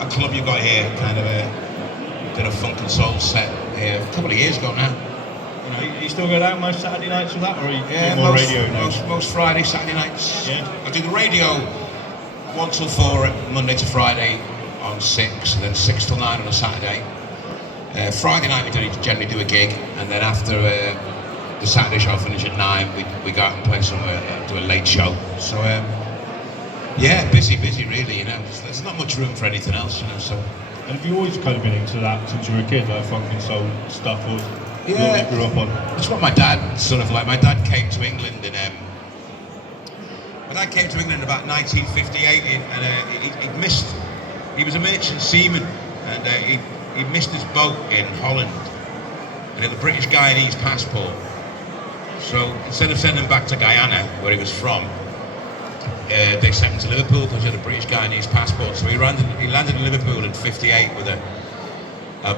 a club you got here, kind of did a funk and soul set here a couple of years ago now. You still go down most Saturday nights with that, or are you do more most, radio nights? Most Friday, Saturday nights. Yeah. I do the radio 1 till 4 Monday to Friday on 6, and then 6 till 9 on a Saturday. Friday night we generally do a gig, and then after the Saturday show finish at 9, we go out and play somewhere, do a late show. So yeah, busy really, There's not much room for anything else, So. And have you always kind of been into that since you were a kid, like funk and soul stuff, or what you grew up on? It's what my dad sort of like. My dad came to England in about 1958, and he'd missed. He was a merchant seaman, and he missed his boat in Holland, and he had a British Guyanese passport. So instead of sending him back to Guyana, where he was from, they sent him to Liverpool because he had a British Guyanese passport. So he landed in Liverpool in '58 with a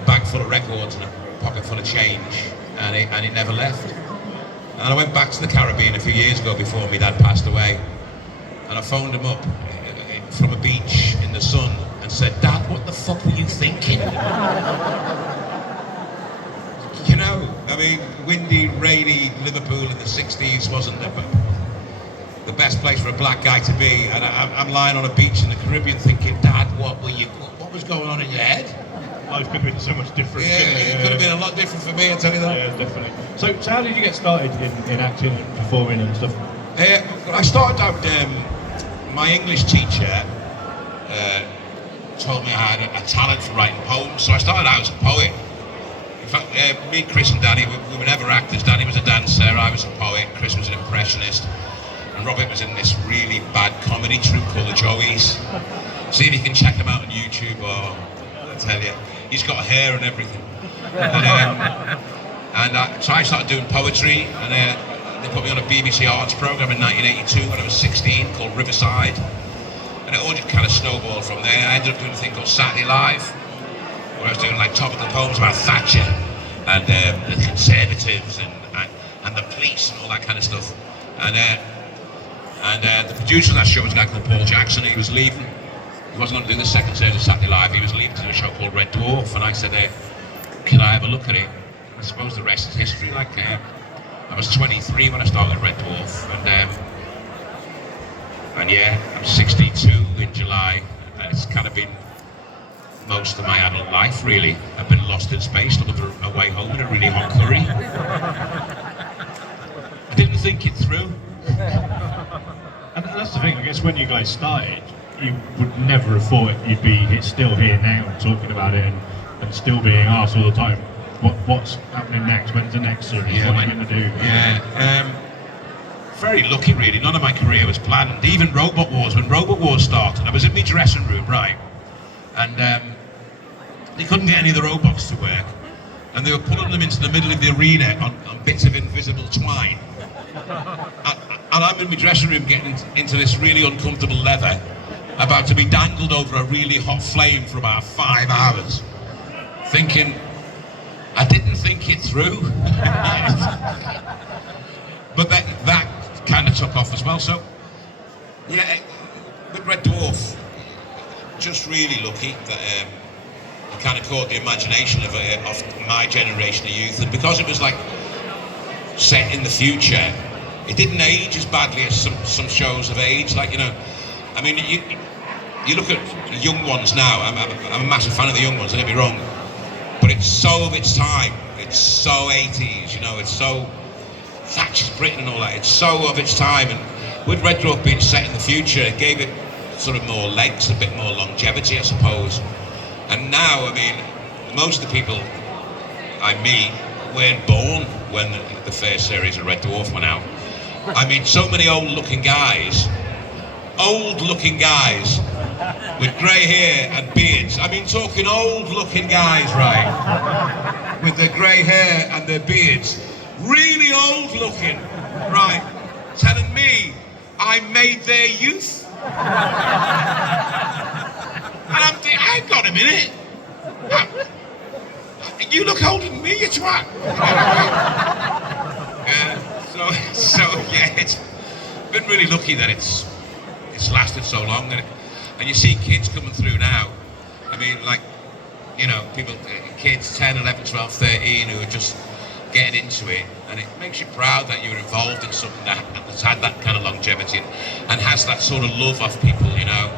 bag full of records and a pocket full of change, and he never left. And I went back to the Caribbean a few years ago before my dad passed away, and I phoned him up from a beach in the sun and said, "Dad, what the fuck were you thinking?" Windy, rainy Liverpool in the '60s wasn't the best place for a black guy to be, and I'm lying on a beach in the Caribbean thinking, "Dad, what was going on in your head?" Life could have been so much different. It could have been a lot different for me, I tell you that. Yeah, definitely. So how did you get started in acting and performing and stuff? I started out, my English teacher told me I had a talent for writing poems, so I started out as a poet. In fact, me, Chris and Danny, we were never actors. Danny was a dancer, I was a poet, Chris was an impressionist, and Robert was in this really bad comedy troupe called the Joeys. See if you can check him out on YouTube, or I tell you, he's got hair and everything. So I started doing poetry, and they put me on a BBC Arts programme in 1982 when I was 16 called Riverside, and it all just kind of snowballed from there. I ended up doing a thing called Saturday Live, where I was doing like topical poems about Thatcher and the Conservatives and the police and all that kind of stuff. And the producer of that show was a guy called Paul Jackson. He was leaving. He wasn't going to do the second series of Saturday Live. He was leaving to do a show called Red Dwarf, and I said, "Can I have a look at it?" I suppose the rest is history. I was 23 when I started Red Dwarf, and yeah, I'm 62 in July, and it's kind of been most of my adult life, really. I've been lost in space, looking for a way home in a really hot curry. I didn't think it through. And that's the thing, I guess when you guys started, you would never have thought you'd be still here now talking about it and still being asked all the time, what's happening next, when's the next series, what are you going to do? Yeah, very lucky really, none of my career was planned. Even Robot Wars, when Robot Wars started, I was in my dressing room, right, and they couldn't get any of the robots to work, and they were pulling them into the middle of the arena on bits of invisible twine. And I'm in my dressing room getting into this really uncomfortable leather, about to be dangled over a really hot flame for about 5 hours, thinking, I didn't think it through. But that kind of took off as well. So, yeah, with Red Dwarf, just really lucky that it kind of caught the imagination of my generation of youth, and because it was like set in the future, it didn't age as badly as some shows have aged. I mean, you look at young ones now. I'm a massive fan of the young ones. Don't get me wrong, but it's so of its time. It's so 80s. It's so Thatcher's Britain and all that. It's so of its time. And with Red Dwarf being set in the future, it gave it sort of more legs, a bit more longevity, I suppose. And now, I mean, most of the people I meet weren't born when the first series of Red Dwarf went out. I mean, so many old-looking guys with grey hair and beards. I mean, talking old-looking guys, right, with their grey hair and their beards, really old-looking, right, telling me I made their youth. And I'm thinking, hang on a minute. You look older than me, you twat. So yeah, it's been really lucky that it's lasted so long, and you see kids coming through now. I mean? Like, you know, people, kids 10, 11, 12, 13 who are just getting into it, and it makes you proud that you're involved in something that's had that kind of longevity and has that sort of love of people, you know.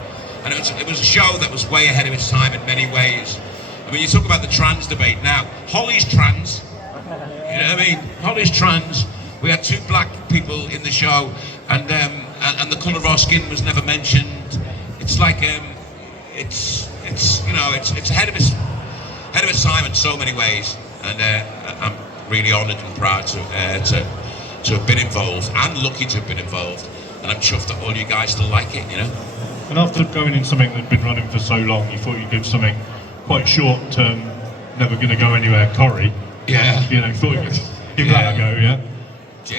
And it was a show that was way ahead of its time in many ways. I mean, you talk about the trans debate now. Holly's trans, you know what I mean? Holly's trans. We had 2 black people in the show, and the colour of our skin was never mentioned. It's like it's you know, it's ahead of its time in so many ways, and I'm really honoured and proud to have been involved, and lucky to have been involved, and I'm chuffed that all you guys still like it, you know. And after going in something that'd been running for so long, you thought you'd give something quite short term, never going to go anywhere, Corrie. Yeah. You know, thought you'd give that a go, yeah.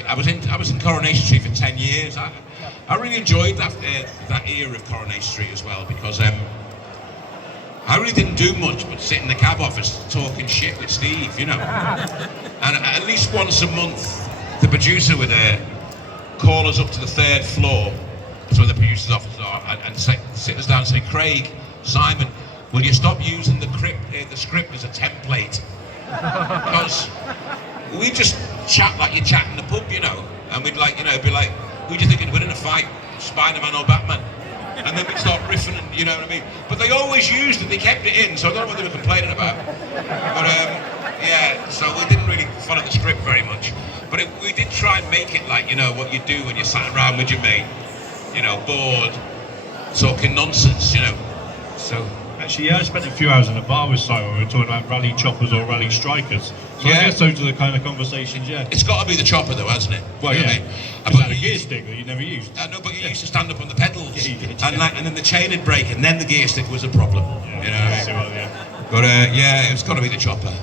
I was in Coronation Street for 10 years. I really enjoyed that era of Coronation Street as well, because I really didn't do much but sit in the cab office talking shit with Steve, you know. And at least once a month, the producer would call us up to the 3rd floor, that's where the producer's offices are, and sit us down and say, Craig, Simon, will you stop using the script as a template? Because we just chat like you chat in the pub, you know, and we'd like, you know, be like, who do you think would win in a fight, Spider-Man or Batman? And then we'd start riffing, and you know what I mean? But they always used it, they kept it in, so I don't know what they were complaining about. But yeah, so we didn't really follow the script very much. But we did try and make it like, you know, what you do when you're sat around with your mate, you know, bored, talking nonsense, you know. So actually, yeah, I spent a few hours in a bar with Simon. We were talking about rally choppers or rally strikers. So yeah. I guess those are the kind of conversations, yeah. It's got to be the chopper though, hasn't it? Well, you yeah. Know Is that a gear stick that you never used? No, but you used to stand up on the pedals, yeah, you did, and then the chain would break, and then the gear stick was a problem. Yeah, you know what I mean? well, yeah. But yeah, it's got to be the chopper.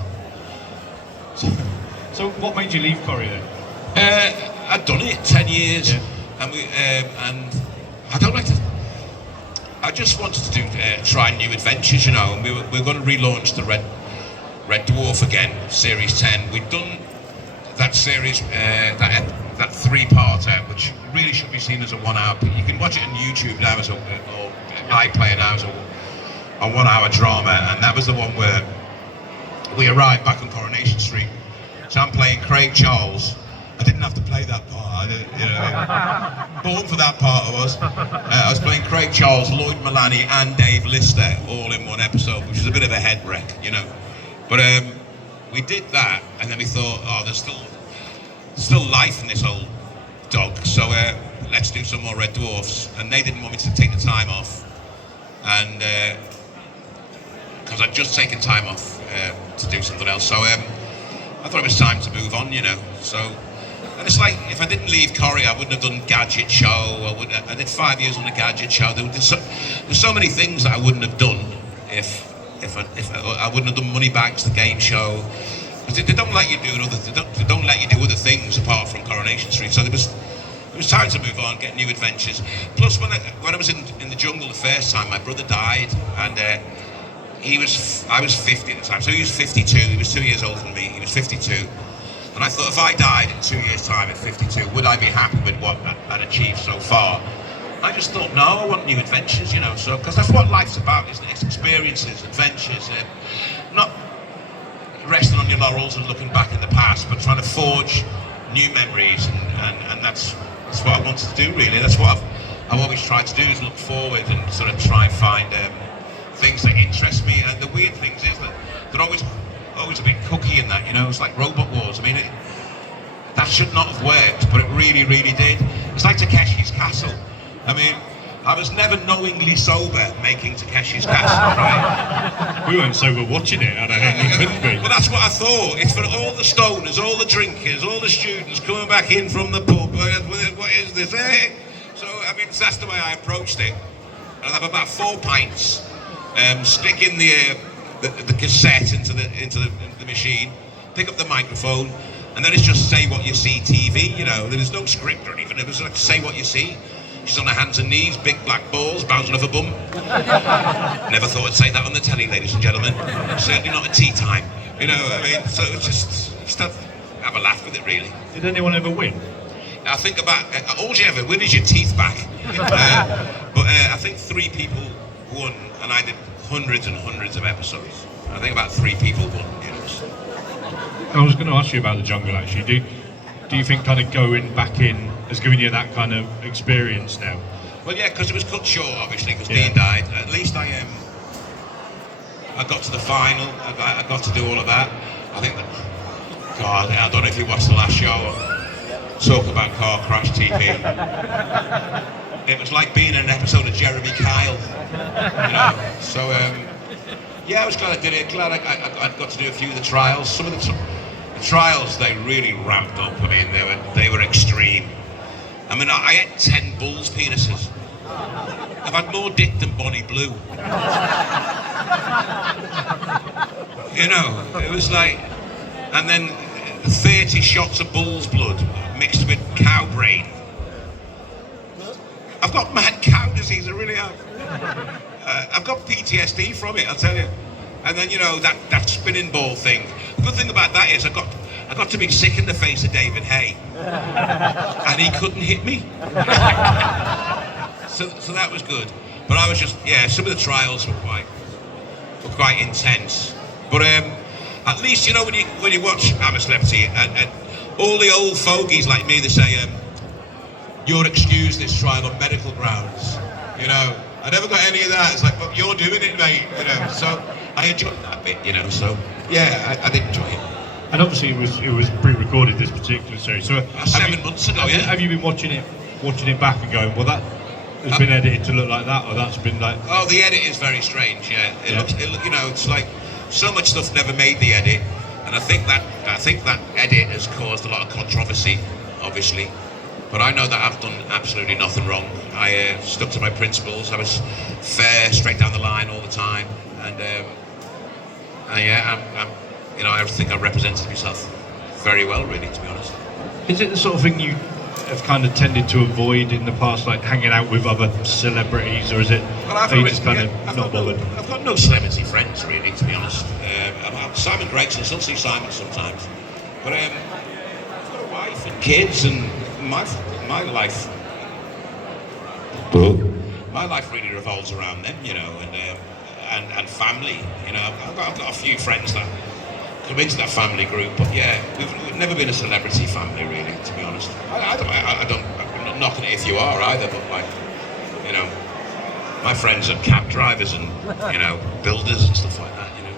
So what made you leave Corrie then? I'd done it 10 years, yeah. And I don't like to. I just wanted to do try new adventures, you know. And we were going to relaunch the Red Dwarf again, Series 10. We'd done that series, that 3-parter, which really should be seen as a 1-hour. You can watch it on YouTube now or iPlayer now as a 1-hour drama, and that was the one where we arrived back on Coronation Street. So I'm playing Craig Charles. I didn't have to play that part, you know. Born for that part I was. I was playing Craig Charles, Lloyd Mulaney and Dave Lister all in one episode, which was a bit of a head wreck, you know. But we did that, and then we thought, oh, there's still life in this old dog, so let's do some more Red Dwarfs. And they didn't want me to take the time off, and because I'd just taken time off to do something else, so I thought it was time to move on, you know. So, and it's like, if I didn't leave Corrie, I wouldn't have done Gadget Show. I did 5 years on the Gadget Show. There's so many things that I wouldn't have done if I wouldn't have done Moneybags, the game show. Because they don't let you do they don't let you do other things apart from Coronation Street. So it was time to move on, get new adventures. Plus, when I was in the jungle the first time, my brother died, and I was 50 at the time, so he was 52. He was 2 years older than me. He was 52. And I thought, if I died in 2 years' time at 52, would I be happy with what I'd achieved so far? I just thought, no, I want new adventures, you know. So, because that's what life's about, isn't it? It's experiences, adventures, not resting on your laurels and looking back in the past, but trying to forge new memories, and that's what I wanted to do, really. That's what I've always tried to do, is look forward and sort of try and find things that interest me. And the weird things is that they're always a bit cookie in that, you know. It's like Robot Wars. I mean, that should not have worked, but it really, really did. It's like Takeshi's Castle. I mean, I was never knowingly sober making Takeshi's Castle, right? We weren't sober watching it, I don't think we couldn't be. Well, that's what I thought. It's for all the stoners, all the drinkers, all the students coming back in from the pub. What is this, eh? So, I mean, that's the way I approached it. I'd have about 4 pints, stick in the cassette into the machine, pick up the microphone, and then it's just say what you see TV, you know. There's no script or anything. It was like say what you see. She's on her hands and knees, big black balls bouncing off her bum. Never thought I'd say that on the telly, ladies and gentlemen. Certainly not at tea time. You know, I mean, so it's just have a laugh with it, really. Did anyone ever win? I think about all you ever win is your teeth back. But I think 3 people won, and I did hundreds and hundreds of episodes. I think about 3 people won, you know. So. I was going to ask you about the jungle actually. Do you think kind of going back in has given you that kind of experience now? Well, yeah, because it was cut short, obviously, because Yeah. Dean died. At least I got to the final. I got to do all of that. I think that, God, I don't know if you watched the last show. Talk about car crash TV. It was like being in an episode of Jeremy Kyle, you know. So, yeah, I was glad I did it. Glad I got to do a few of the trials. Some of the trials, they really ramped up. I mean, they were extreme. I mean, I ate 10 bulls' penises. I've had more dick than Bonnie Blue. You know, it was like, and then 30 shots of bull's blood mixed with cow brain. I've got mad cow disease, I really have. I've got PTSD from it, I'll tell you. And then, you know, that spinning ball thing. The good thing about that is I got to be sick in the face of David Hay. And he couldn't hit me. So that was good. But I was just, yeah, some of the trials were quite intense. But at least, you know, when you watch I'm a Celebrity, and all the old fogies like me, they say, you're excused this trial on medical grounds. You know, I never got any of that. It's like, but you're doing it, mate. You know, so I enjoyed that bit. You know, so yeah, I did enjoy it. And obviously it was pre-recorded, this particular series. So 7 months ago, yeah. Have you been watching it back and going, well, that has been edited to look like that, or that's been like? Oh, the edit is very strange. Yeah, it looks, you know, it's like so much stuff never made the edit, and I think that edit has caused a lot of controversy, obviously. But I know that I've done absolutely nothing wrong. I stuck to my principles. I was fair, straight down the line all the time, and yeah, you know, I think I represented myself very well, really, to be honest. Is it the sort of thing you have kind of tended to avoid in the past, like hanging out with other celebrities, or is it? Well, are you just kind of not bothered? I've got no celebrity friends, really, to be honest. Simon Gregson, I still see Simon sometimes, but I've got a wife and kids, and my life. My life really revolves around them, you know, and family. You know, I've got a few friends that come into that family group, but yeah, we've never been a celebrity family, really, to be honest. I'm not knocking it if you are either, but like, you know, my friends are cab drivers and, you know, builders and stuff like that, you know.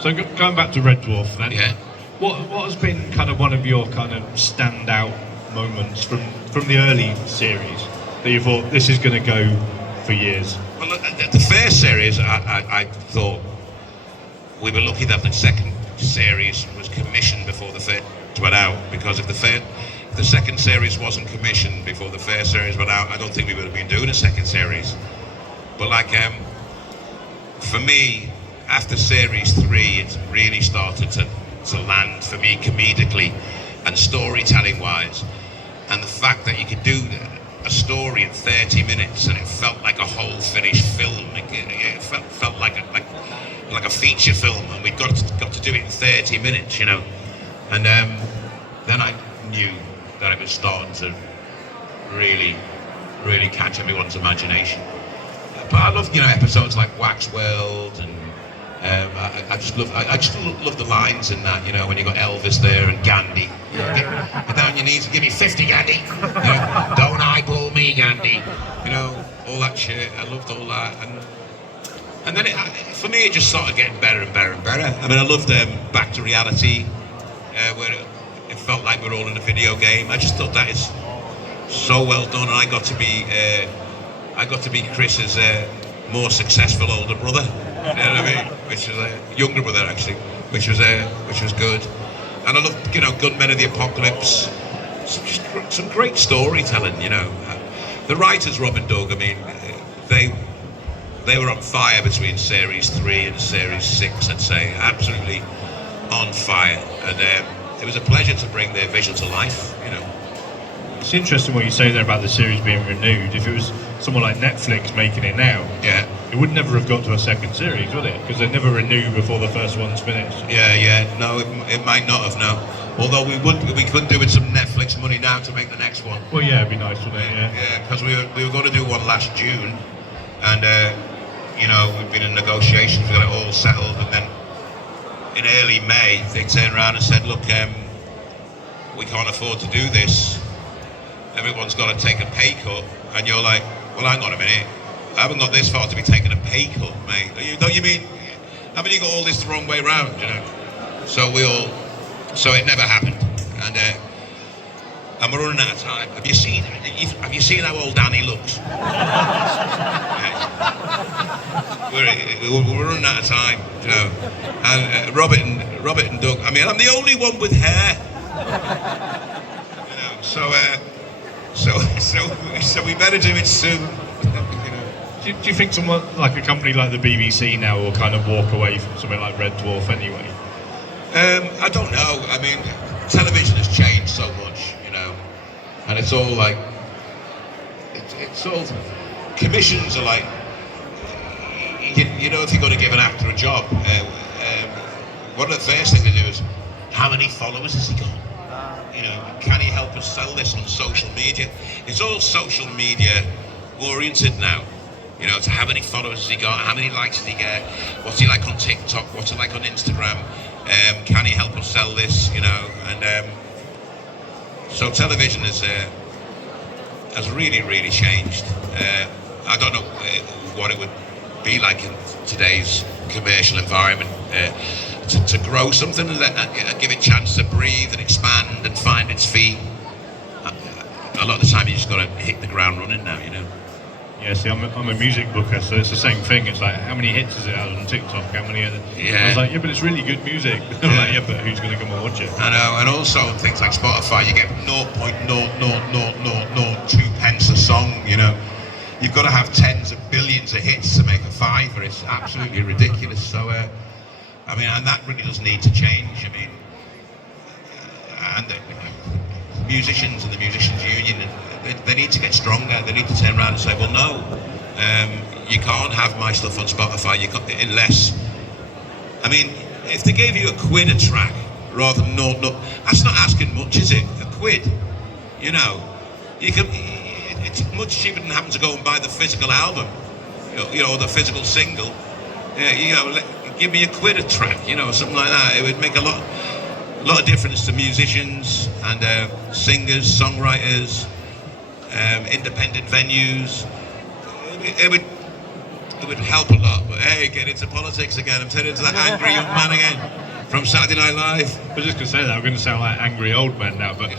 So going back to Red Dwarf then, Yeah. what has been kind of one of your kind of standout moments from the early series that you thought this is going to go for years? Well, the first series, I thought we were lucky that the second series was commissioned before the first went out, because if the second series wasn't commissioned before the first series went out, I don't think we would have been doing a second series. But like, for me, after series 3, it really started to land for me comedically and storytelling wise, and the fact that you could do a story in 30 minutes and it felt like a whole finished film. It felt like a feature film, and we got to do it in 30 minutes, you know. And then I knew that it was starting to really catch everyone's imagination. But I love, you know, episodes like Wax World, and I just love the lines in that, you know, when you got Elvis there and Gandhi. You know, get down on your knees and give me 50, Gandhi. You know, don't eyeball me, Gandhi. You know, all that shit. I loved all that, and then for me it just started getting better and better and better. I mean, I loved Back to Reality, where it felt like we were all in a video game. I just thought that is so well done, and I got to be Chris's more successful older brother. You know what I mean? Which was a younger brother, actually, which was good. And I love, you know, Gunmen of the Apocalypse. Some great storytelling, you know. The writers, Rob and Doug, I mean, they were on fire between series 3 and series 6, I'd say. Absolutely on fire. And it was a pleasure to bring their vision to life, you know. It's interesting what you say there about the series being renewed. If it was someone like Netflix making it now, yeah, it would never have got to a second series, would it? Because they never renew before the first one's finished. Yeah. No, it might not have, no. Although we could do with some Netflix money now to make the next one. Well, yeah, it'd be nice, wouldn't it? Yeah, because we were going to do one last June, and you know, we've been in negotiations, we got it all settled, and then in early May they turned around and said, look, we can't afford to do this. Everyone's got to take a pay cut, and you're like, well, hang on a minute, I haven't got this far to be taking a pay cut, mate. Don't you mean, haven't you got all this the wrong way round, you know? So it never happened, and we're running out of time. Have you seen how old Danny looks? We're running out of time, you know. And Robert and Doug. I mean, I'm the only one with hair. You know, so we better do it soon. You know. Do you think someone like a company like the BBC now will kind of walk away from something like Red Dwarf anyway? I don't know. I mean, television has changed so much, you know, and it's all like, it's all, commissions are like, you know, if you're going to give an actor a job, one of the first things they do is, how many followers has he got? You know, can he help us sell this on social media? It's all social media oriented now. You know, so how many followers has he got? How many likes does he get? What's he like on TikTok? What's he like on Instagram? Can he help us sell this? You know, and so television has really, really changed. I don't know what it would be like in today's commercial environment to grow something and give it a chance to breathe and expand and find its feet. A lot of the time, you just got to hit the ground running now. You know. Yeah, see, I'm a music booker, so it's the same thing. It's like, how many hits is it out on TikTok? How many? Yeah. I was like, yeah, but it's really good music. I'm like, yeah, but who's going to come and watch it? I know, and also on things like Spotify, you get 0.00002 pence a song. You know, you've got to have tens of billions of hits to make a fiver. It's absolutely ridiculous. So, I mean, and that really does need to change. I mean, and the musicians and the musicians' union. They need to get stronger. They need to turn around and say, well, no, you can't have my stuff on Spotify unless, I mean, if they gave you £1 a track rather than no, that's not asking much, is it? £1, you know, it's much cheaper than having to go and buy the physical album, you know, or the physical single. You know, give me £1 a track, you know, something like that. It would make a lot of difference to musicians and singers, songwriters. Independent venues, it would help a lot. But hey, get into politics again. I'm turning into that angry young man again from Saturday Night Live. I was just going to say that. I'm going to sound like angry old men now, but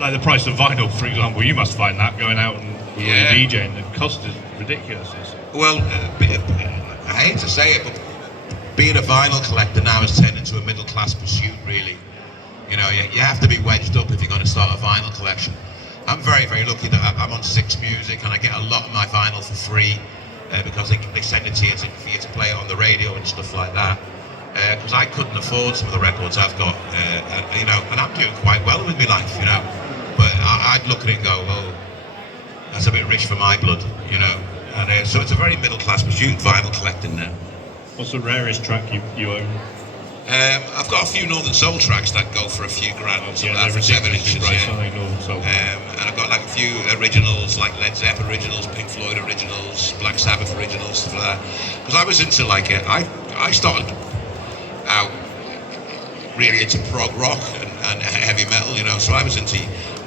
like the price of vinyl, for example, you must find that going out and DJing, the cost is ridiculous. Well, I hate to say it, but being a vinyl collector now has turned into a middle class pursuit, really. You know, you have to be wedged up if you're going to start a vinyl collection. I'm very, very lucky that I'm on 6 Music and I get a lot of my vinyl for free because they send it to you for you to play it on the radio and stuff like that. Because I couldn't afford some of the records I've got, you know, and I'm doing quite well with my life, you know. But I'd look at it and go, oh, that's a bit rich for my blood, you know. And so it's a very middle class pursuit, vinyl collecting now. What's the rarest track you own? I've got a few Northern Soul tracks that go for a few grand, for 7 inches. And I've got like a few originals, like Led Zeppelin originals, Pink Floyd originals, Black Sabbath originals, stuff like that. Because I was into like I started out really into prog rock and heavy metal, you know. So I was into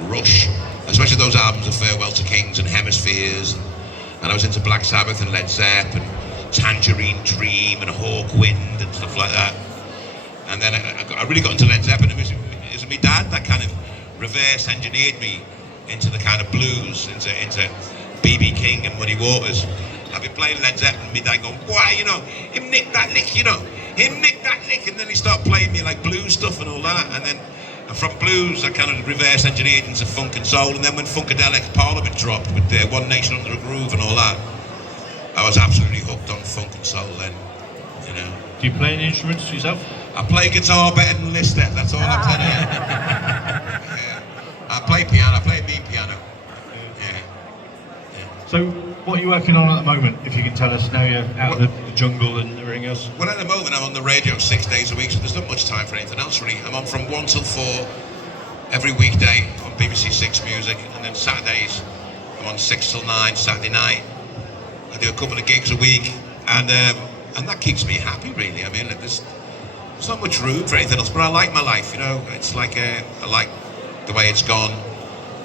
Rush, especially those albums of Farewell to Kings and Hemispheres, and I was into Black Sabbath and Led Zeppelin, and Tangerine Dream and Hawkwind and stuff like that. And then I really got into Led Zeppelin. It was my dad that kind of reverse engineered me into the kind of blues, into B.B. King and Muddy Waters. I've been playing Led Zeppelin, my dad going, why, you know, him nick that lick, you know, him nick that lick. And then he started playing me like blues stuff and all that. And then from blues, I kind of reverse engineered into funk and soul. And then when Funkadelic Parliament dropped with One Nation Under a Groove and all that, I was absolutely hooked on funk and soul then, you know. Do you play any instruments yourself? I play guitar better than Lister, that's all I'm telling you. Yeah. I play piano, I play mean piano. Yeah. So, what are you working on at the moment, if you can tell us now you're out of the jungle and everything else? Well, at the moment I'm on the radio 6 days a week, so there's not much time for anything else really. I'm on from 1 till 4 every weekday on BBC 6 Music, and then Saturdays I'm on 6 till 9, Saturday night. I do a couple of gigs a week, and that keeps me happy, really. I mean, there's not much room for anything else, but I like my life, you know. It's like I like the way it's gone.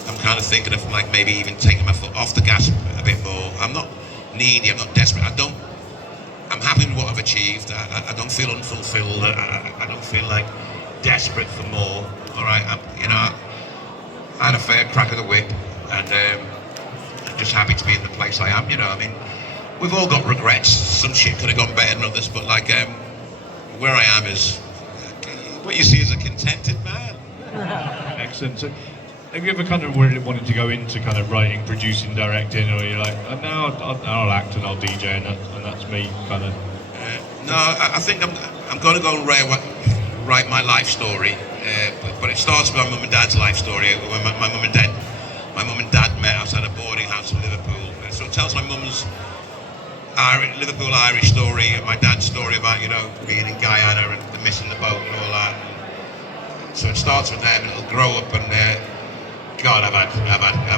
I'm kind of thinking of like maybe even taking my foot off the gas a bit more. I'm not needy, I'm not desperate. I'm happy with what I've achieved. I don't feel unfulfilled. I don't feel like desperate for more. All right, I had a fair crack of the whip, and I'm just happy to be in the place I am. You know, I mean, we've all got regrets. Some shit could have gone better than others, but like where I am is what you see as a contented man. Excellent. So, have you ever kind of really wanted to go into kind of writing, producing, directing, or you're like, now I'll act and I'll DJ and that's me, kind of? No, I think I'm going to go and write my life story, but it starts with my mum and dad's life story. When my mum and dad met outside a boarding house in Liverpool. So it tells my mum's Liverpool Irish story and my dad's story about, you know, being in Guyana and missing the boat and all that. So it starts with them and it'll grow up, and God, I've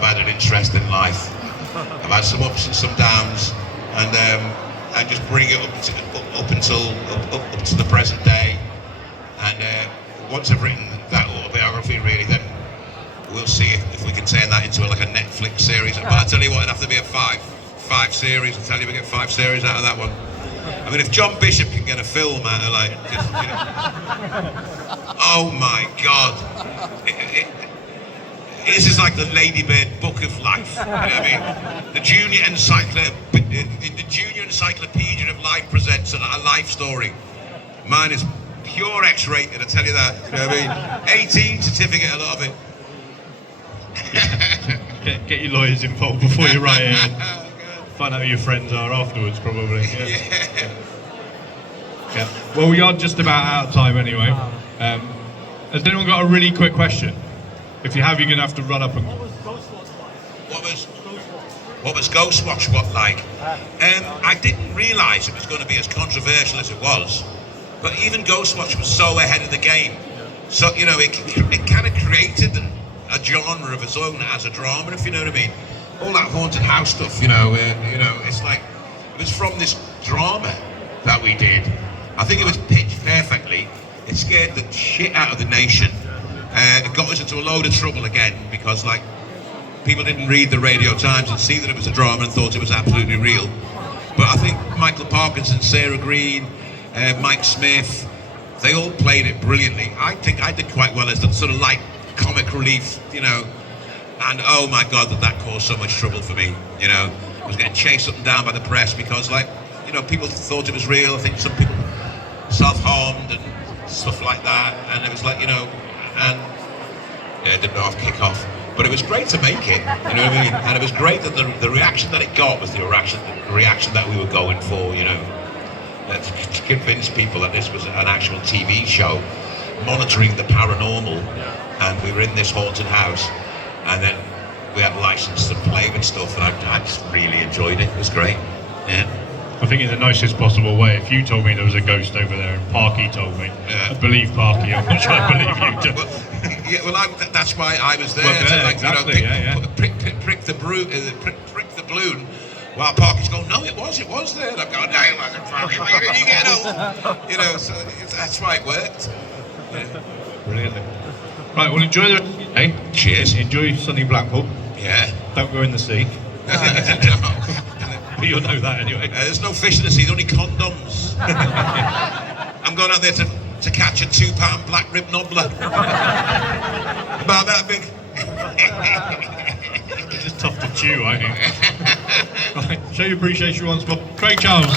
had an interesting life. I've had some ups and some downs, and just bring it up to the present day. And once I've written that autobiography, really, then we'll see if we can turn that into like a Netflix series. But I tell you what, it'd have to be a five series. I tell you, we get 5 series out of that one. I mean, if John Bishop can get a film out of like, just, you know, oh my God. This is like the Ladybird Book of Life. You know what I mean? The Junior Encyclopedia of Life presents a life story. Mine is pure X-rated, I tell you that. You know what I mean? 18 certificate, a lot of it. Get your lawyers involved before you write it. And find out who your friends are afterwards, probably. Yeah. Yeah. Well, we are just about out of time anyway. Has anyone got a really quick question? If you have, you're going to have to run up and... What was Ghostwatch what like? I didn't realise it was going to be as controversial as it was, but even Ghostwatch was so ahead of the game. So, you know, it kind of created a genre of its own as a drama, if you know what I mean. All that haunted house stuff, you know, it's like, it was from this drama that we did. I think it was pitched perfectly. It scared the shit out of the nation. It got us into a load of trouble again because, like, people didn't read the Radio Times and see that it was a drama and thought it was absolutely real. But I think Michael Parkinson, Sarah Green, Mike Smith, they all played it brilliantly. I think I did quite well as the sort of light comic relief, you know. And oh my God, that caused so much trouble for me, you know. I was getting chased up and down by the press because, like, you know, people thought it was real. I think some people self-harmed and stuff like that. And it was like, you know, and yeah, it didn't half kick off. But it was great to make it, you know what I mean? And it was great that the reaction that it got was the reaction that we were going for, you know. To convince people that this was an actual TV show, monitoring the paranormal, and we were in this haunted house, and then we had license to play with stuff, and I just really enjoyed it. It was great, yeah. I think in the nicest possible way. If you told me there was a ghost over there and Parky told me, I'd believe Parky. I'm not sure I believe you too. Well, that's why I was there. Well, to, like, exactly, you know, prick the balloon. While Parky's going, no, it was there. And I'm going, no, it wasn't. Fucking, you get old. You know, so that's why it worked. Yeah. Brilliant. Right, well, enjoy the day. Cheers. Enjoy sunny Blackpool. Yeah. Don't go in the sea. But you'll know that anyway. There's no fish in the sea, there's only condoms. I'm going out there to catch a £2 black rib nobbler. About that big. It's just tough to chew, I think. Right, show your appreciation once more. Craig Charles.